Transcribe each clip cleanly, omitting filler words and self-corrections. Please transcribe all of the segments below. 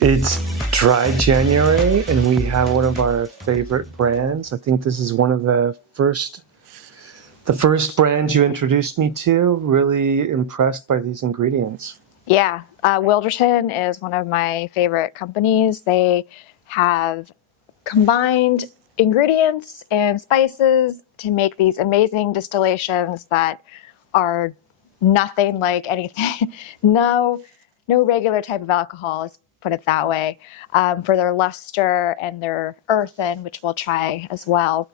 It's dry January, and we have one of our favorite brands. I think this is one of the first brands you introduced me to. Really impressed by these ingredients. Yeah, Wilderton is one of my favorite companies. They have combined ingredients and spices to make these amazing distillations that are nothing like anything. No regular type of alcohol, let's put it that way, for their luster and their earthen, which we'll try as well.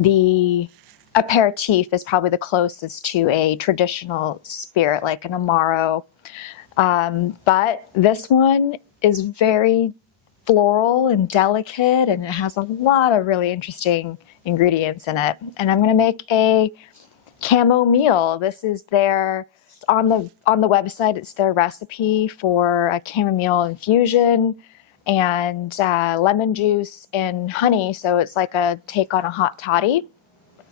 The aperitif is probably the closest to a traditional spirit, like an Amaro. But this one is very floral and delicate, and it has a lot of really interesting ingredients in it. And I'm going to make a Camo-miel. This is their on the website. It's their recipe for a chamomile infusion and lemon juice and honey. So it's like a take on a hot toddy,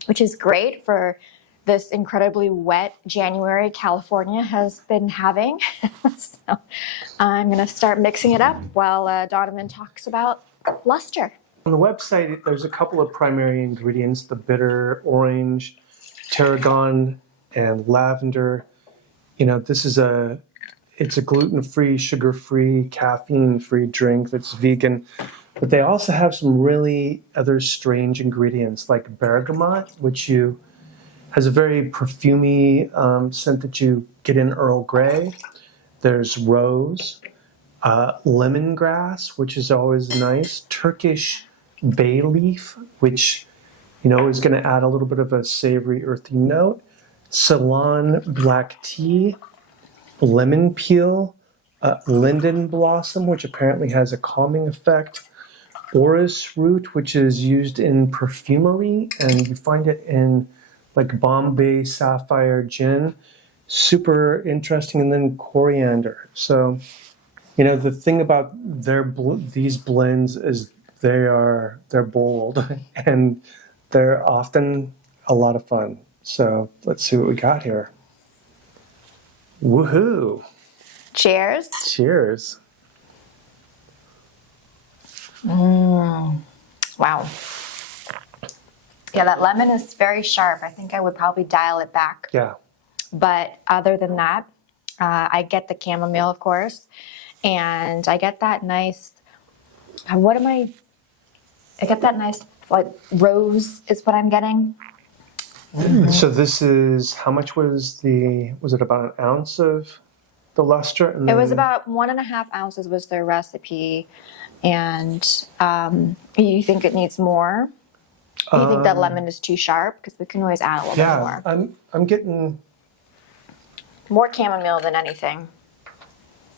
which is great for this incredibly wet January California has been having. So I'm going to start mixing it up while Donovan talks about luster. On the website, there's a couple of primary ingredients: the bitter orange, tarragon, and lavender. You know, it's a gluten-free, sugar-free, caffeine-free drink that's vegan. But they also have some really other strange ingredients like bergamot, which has a very perfumey scent that you get in Earl Grey. There's rose, lemongrass, which is always nice, Turkish bay leaf, which is going to add a little bit of a savory, earthy note, Ceylon black tea, lemon peel, linden blossom, which apparently has a calming effect, orris root, which is used in perfumery, and you find it in like Bombay Sapphire gin. Super interesting. And then coriander. So, the thing about these blends is they're bold and they're often a lot of fun. So let's see what we got here. Woohoo! Cheers. Cheers. Wow. Yeah, that lemon is very sharp. I think I would probably dial it back. Yeah. But other than that, I get the chamomile, of course, and I get that nice, I get that nice, rose is what I'm getting. Mm-hmm. So this is, how much was it about an ounce of the luster? It was about 1.5 ounces was their recipe. And you think it needs more? You think that lemon is too sharp? Because we can always add a little bit more. Yeah, I'm getting more chamomile than anything.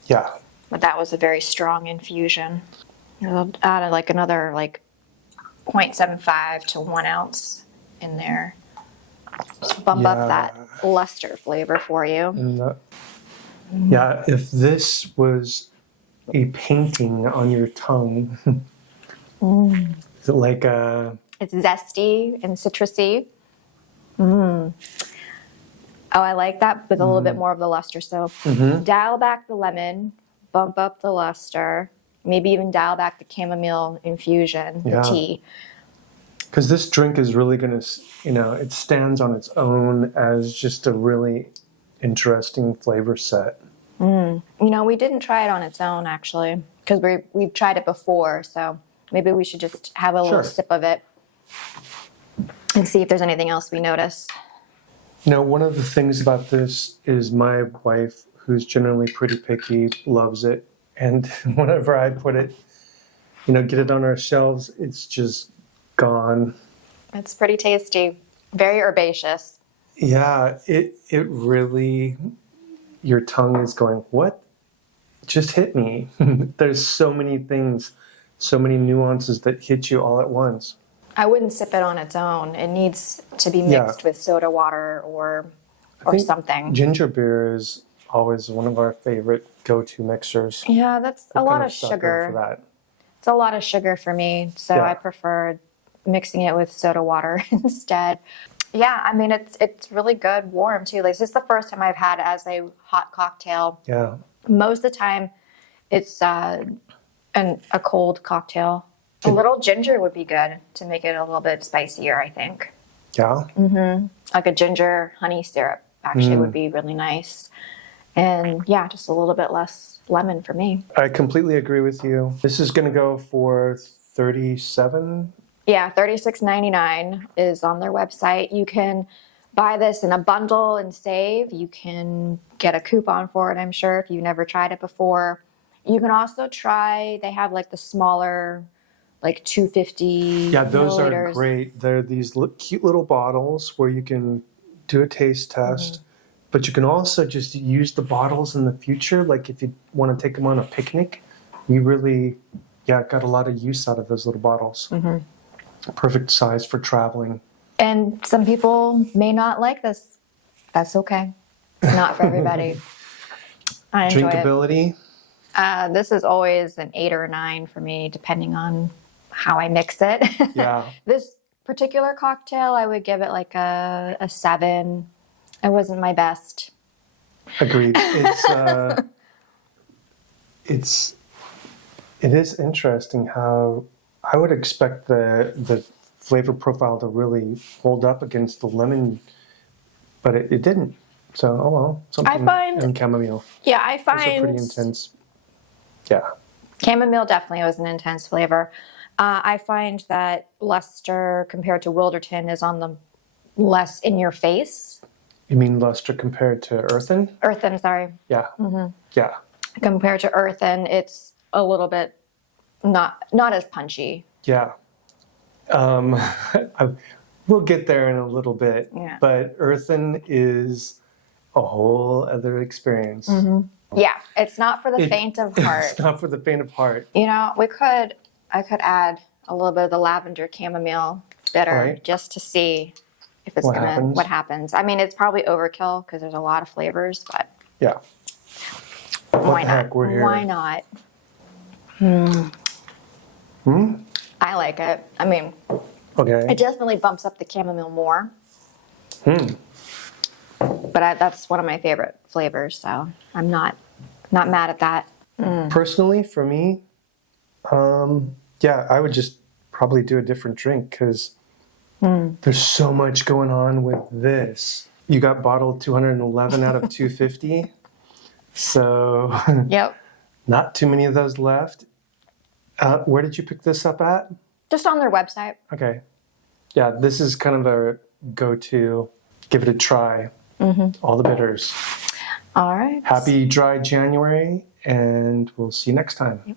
Yeah. But that was a very strong infusion. I'll add another 0.75 to 1 ounce in there. Just bump up that luster flavor for you. Yeah, if this was a painting on your tongue, is it like a... It's zesty and citrusy. Oh, I like that with a little bit more of the luster. So dial back the lemon, bump up the luster, maybe even dial back the chamomile infusion, the tea. Because this drink is really going to, it stands on its own as just a really interesting flavor set. We didn't try it on its own, actually, because we've tried it before. So maybe we should just have a little sip of it and see if there's anything else we notice. One of the things about this is my wife, who's generally pretty picky, loves it. And whenever I put it, get it on our shelves, it's just gone. It's pretty tasty. Very herbaceous. Yeah, it really, your tongue is going, what just hit me? There's so many things, so many nuances that hit you all at once. I wouldn't sip it on its own. It needs to be mixed with soda water or something. Ginger beer is always one of our favorite go-to mixers. Yeah, that's a lot of sugar. For that. It's a lot of sugar for me, so I prefer mixing it with soda water instead. Yeah, I mean, it's really good warm too. Like, this is the first time I've had it as a hot cocktail. Yeah. Most of the time, it's and a cold cocktail. A little ginger would be good to make it a little bit spicier, I think. Yeah. Like a ginger honey syrup actually would be really nice. And yeah, just a little bit less lemon for me. I completely agree with you. This is going to go for $37. Yeah, $36.99 is on their website. You can buy this in a bundle and save. You can get a coupon for it, I'm sure, if you've never tried it before. You can also try, they have like the smaller, like 250 Yeah, those milliliters. are great. They're these cute little bottles where you can do a taste test, but you can also just use the bottles in the future. Like if you want to take them on a picnic, we really, got a lot of use out of those little bottles. Perfect size for traveling. And some people may not like this. That's okay. It's not for everybody. I enjoy it. Drinkability. This is always an 8 or a 9 for me, depending on how I mix it. Yeah. This particular cocktail, I would give it like a 7. It wasn't my best. Agreed. It is interesting how I would expect the flavor profile to really hold up against the lemon, but it didn't. So, oh well. Something in chamomile. Yeah, I Those are find pretty intense. Yeah. chamomile definitely was an intense flavor. I find that Lustre compared to Wilderton is on the less in your face. You mean Lustre compared to Earthen? Earthen, sorry. Yeah. Yeah. Compared to Earthen, it's a little bit not as punchy. Yeah. We'll get there in a little bit. Yeah. But Earthen is a whole other experience. Yeah, it's not for the faint of heart. It's not for the faint of heart. You know, I could add a little bit of the lavender chamomile bitter Right. just to see if it's what happens. I mean, it's probably overkill because there's a lot of flavors, but Yeah. why the not? heck, we're here. Why not? I like it. I mean, Okay. it definitely bumps up the chamomile more. But that's one of my favorite flavors, so I'm not mad at that. Personally, for me, I would just probably do a different drink because there's so much going on with this. You got bottle 211 out of 250. So Yep. not too many of those left. Where did you pick this up at? Just on their website. Okay. Yeah, this is kind of a go-to. Give it a try. All the bitters. All right. Happy dry January, and we'll see you next time.